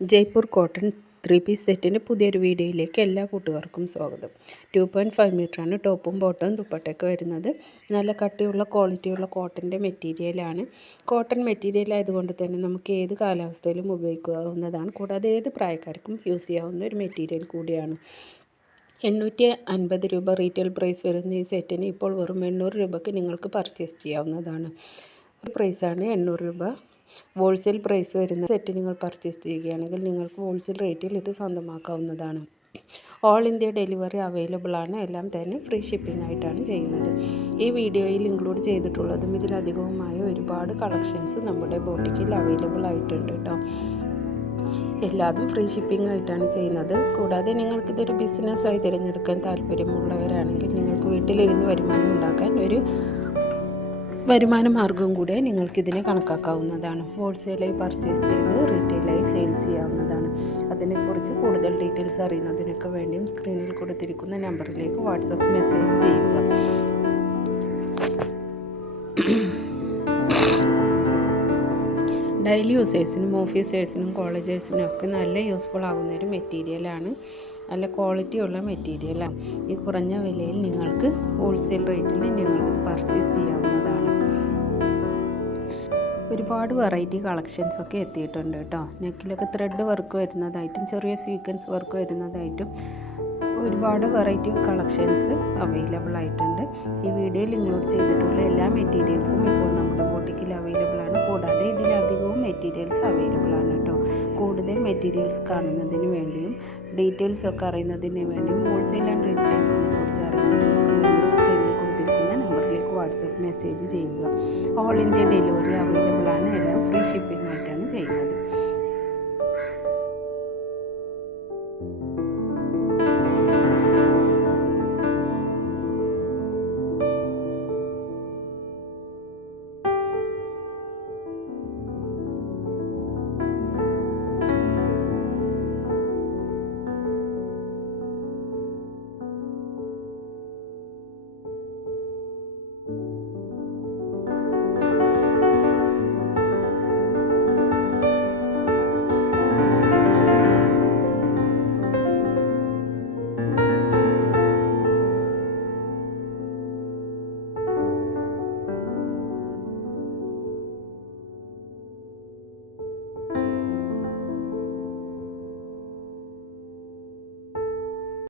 Jaipur cotton 3-പീസ് സെറ്റിൻ്റെ പുതിയൊരു വീഡിയോയിലേക്ക് എല്ലാ കൂട്ടുകാർക്കും സ്വാഗതം. 2.5 മീറ്ററാണ് ടോപ്പും ബോട്ടവും ദുപ്പട്ടയൊക്കെ വരുന്നത്. നല്ല കട്ടിയുള്ള ക്വാളിറ്റിയുള്ള കോട്ടൻ്റെ മെറ്റീരിയലാണ്. കോട്ടൺ മെറ്റീരിയൽ ആയതുകൊണ്ട് തന്നെ നമുക്ക് ഏത് കാലാവസ്ഥയിലും ഉപയോഗിക്കാവുന്നതാണ്. കൂടാതെ ഏത് പ്രായക്കാർക്കും യൂസ് ചെയ്യാവുന്ന ഒരു മെറ്റീരിയൽ കൂടിയാണ്. 850 രൂപ റീറ്റെയിൽ പ്രൈസ് വരുന്ന ഈ സെറ്റിന് ഇപ്പോൾ വെറും 800 രൂപയ്ക്ക് നിങ്ങൾക്ക് പർച്ചേസ് ചെയ്യാവുന്നതാണ്. പ്രൈസാണ് 800 രൂപ. ഹോൾസെയിൽ പ്രൈസ് വരുന്ന സെറ്റ് നിങ്ങൾ പർച്ചേസ് ചെയ്യുകയാണെങ്കിൽ നിങ്ങൾക്ക് ഹോൾസെയിൽ റേറ്റിൽ ഇത് സ്വന്തമാക്കാവുന്നതാണ്. ഓൾ ഇന്ത്യ ഡെലിവറി അവൈലബിൾ ആണ്. എല്ലാം തന്നെ ഫ്രീ ഷിപ്പിംഗ് ആയിട്ടാണ് ചെയ്യുന്നത്. ഈ വീഡിയോയിൽ ഇൻക്ലൂഡ് ചെയ്തിട്ടുള്ളതും ഇതിലധികവുമായ ഒരുപാട് കളക്ഷൻസ് നമ്മുടെ ബോട്ടിക്കിൽ അവൈലബിൾ ആയിട്ടുണ്ട് കേട്ടോ. എല്ലാതും ഫ്രീ ഷിപ്പിംഗ് ആയിട്ടാണ് ചെയ്യുന്നത്. കൂടാതെ നിങ്ങൾക്കിതൊരു ബിസിനസ്സായി തിരഞ്ഞെടുക്കാൻ താല്പര്യമുള്ളവരാണെങ്കിൽ നിങ്ങൾക്ക് വീട്ടിലിരുന്ന് വരുമാനം ഉണ്ടാക്കാൻ ഒരു വരുമാന മാർഗവും കൂടെ നിങ്ങൾക്കിതിനെ കണക്കാക്കാവുന്നതാണ്. ഹോൾസെയിലായി പർച്ചേസ് ചെയ്ത് റീറ്റെയിലായി സെയിൽ ചെയ്യാവുന്നതാണ്. അതിനെക്കുറിച്ച് കൂടുതൽ ഡീറ്റെയിൽസ് അറിയുന്നതിനൊക്കെ വേണ്ടിയും സ്ക്രീനിൽ കൊടുത്തിരിക്കുന്ന നമ്പറിലേക്ക് വാട്സപ്പ് മെസ്സേജ് ചെയ്യുക. ഡെയിലി യൂസേഴ്സിനും ഓഫീസേഴ്സിനും കോളേജേഴ്സിനും ഒക്കെ നല്ല യൂസ്ഫുൾ ആകുന്ന ഒരു മെറ്റീരിയലാണ്. നല്ല ക്വാളിറ്റിയുള്ള മെറ്റീരിയലാണ്. ഈ കുറഞ്ഞ വിലയിൽ നിങ്ങൾക്ക് ഹോൾസെയിൽ റേറ്റിൽ നിങ്ങൾക്ക് പർച്ചേസ് ചെയ്യാവുന്നതാണ്. ഒരുപാട് വെറൈറ്റി കളക്ഷൻസൊക്കെ എത്തിയിട്ടുണ്ട് കേട്ടോ. നെക്കിലൊക്കെ ത്രെഡ് വർക്ക് വരുന്നതായിട്ടും ചെറിയ സീക്വൻസ് വർക്ക് വരുന്നതായിട്ടും ഒരുപാട് വെറൈറ്റി കളക്ഷൻസ് അവൈലബിൾ ആയിട്ടുണ്ട്. ഈ വീഡിയോയിൽ ഇൻക്ലൂഡ് ചെയ്തിട്ടുള്ള എല്ലാ മെറ്റീരിയൽസും ഇപ്പോൾ നമ്മുടെ ബോട്ടിക്കിൽ അവൈലബിൾ ആണ്. കൂടാതെ ഇതിലധികവും മെറ്റീരിയൽസ് അവൈലബിൾ ആണ് കേട്ടോ. കൂടുതൽ മെറ്റീരിയൽസ് കാണുന്നതിന് വേണ്ടിയും ഡീറ്റെയിൽസ് ഒക്കെ അറിയുന്നതിന് വേണ്ടിയും ഹോൾസെയിൽ ആൻഡ് റീറ്റെയിൽസിനെ കുറിച്ച് അറിയുന്നതിനൊക്കെ വേണ്ടി സ്ക്രീനിൽ കൊടുത്തിരിക്കുന്ന നമ്പറിലേക്ക് വാട്സപ്പ് മെസ്സേജ് ചെയ്യുക. ഓൾ ഇന്ത്യ ഡെലിവറി അവൈലബിൾ ആണ്. എല്ലാം ഫ്രീ ഷിപ്പിംഗ് ആയിട്ടാണ് ചെയ്യുന്നത്.